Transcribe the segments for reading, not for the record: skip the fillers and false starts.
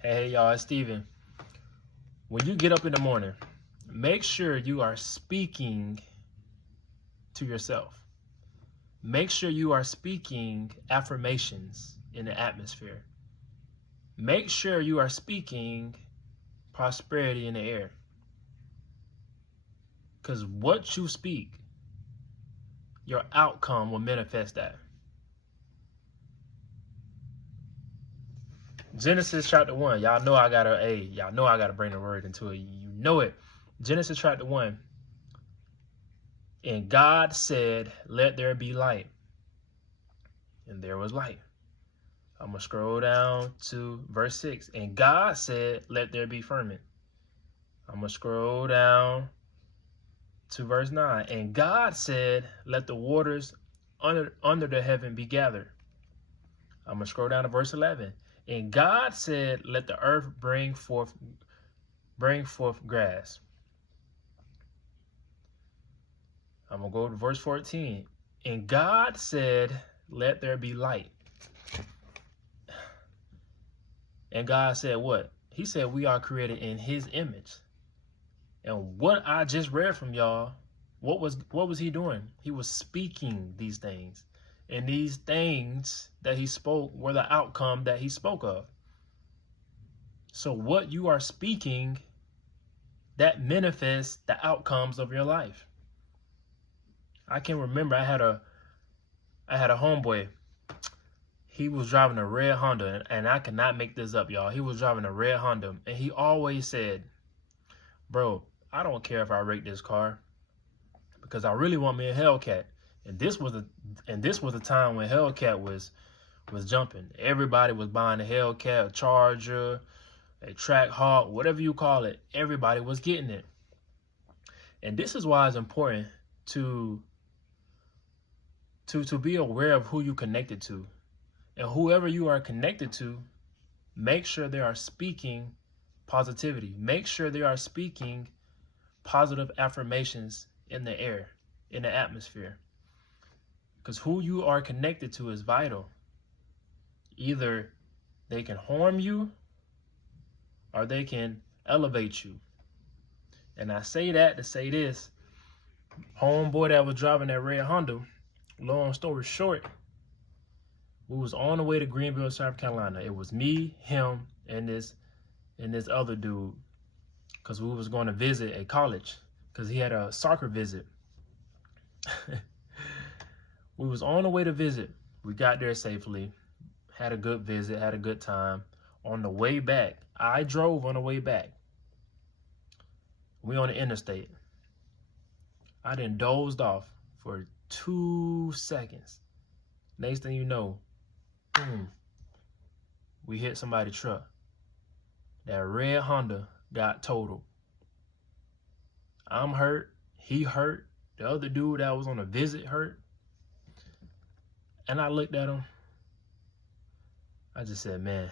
Hey, y'all, it's Steven. When you get up in the morning, make sure you are speaking to yourself. Make sure you are speaking affirmations in the atmosphere. Make sure you are speaking prosperity in the air. Because what you speak, your outcome will manifest that. Genesis chapter 1. Y'all know I gotta bring the word into it. You know it. Genesis chapter 1. And God said, let there be light. And there was light. I'm going to scroll down to verse 6. And God said, let there be firmament. I'm going to scroll down to verse 9. And God said, let the waters under the heaven be gathered. I'm going to scroll down to verse 11. And God said, let the earth bring forth grass. I'm going to go to verse 14. And God said, let there be light. And God said what? He said we are created in his image. And what I just read from y'all, what was he doing? He was speaking these things. And these things that he spoke were the outcome that he spoke of. So what you are speaking, that manifests the outcomes of your life. I can remember I had a homeboy. He was driving a red Honda, and I cannot make this up, y'all. He was driving a red Honda, and he always said, bro, I don't care if I wreck this car because I really want me a Hellcat. And this was a time when Hellcat was jumping. Everybody was buying a Hellcat, a Charger, a Trackhawk, whatever you call it. Everybody was getting it. And this is why it's important to be aware of who you connected to. And whoever you are connected to, make sure they are speaking positivity. Make sure they are speaking positive affirmations in the air, in the atmosphere. Because who you are connected to is vital. Either they can harm you or they can elevate you. And I say that to say this. Homeboy that was driving that red Honda, long story short, we was on the way to Greenville, South Carolina. It was me, him, and this other dude, because we was going to visit a college, because he had a soccer visit. We was on the way to visit. We got there safely, had a good visit, had a good time. On the way back, I drove on the way back. We on the interstate. I done dozed off for 2 seconds. Next thing you know, boom, we hit somebody's truck. That red Honda got totaled. I'm hurt. He hurt. The other dude that was on a visit hurt. And I looked at him. I just said, man.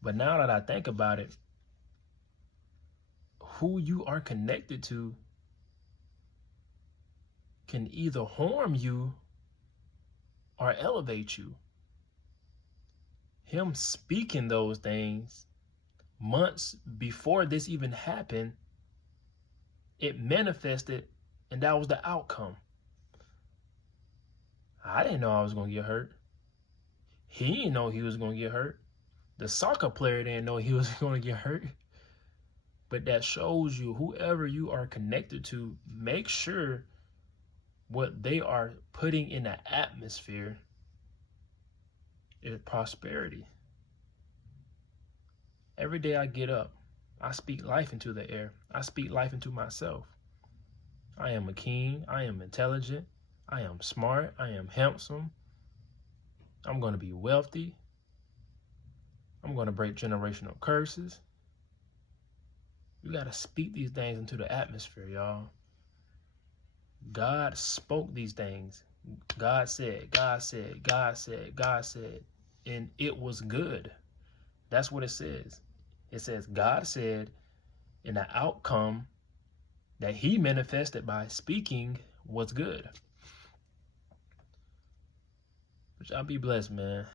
But now that I think about it, who you are connected to can either harm you or elevate you. Him speaking those things months before this even happened, it manifested, and that was the outcome. I didn't know I was going to get hurt. He didn't know he was going to get hurt. The soccer player didn't know he was going to get hurt. But that shows you, whoever you are connected to, make sure what they are putting in the atmosphere is prosperity. Every day I get up, I speak life into the air. I speak life into myself. I am a king. I am intelligent. I am smart. I am handsome. I'm going to be wealthy. I'm going to break generational curses. You got to speak these things into the atmosphere, y'all. God spoke these things. God said, God said, God said, God said, and it was good. That's what it says. It says God said, and the outcome that he manifested by speaking was good. But y'all be blessed, man.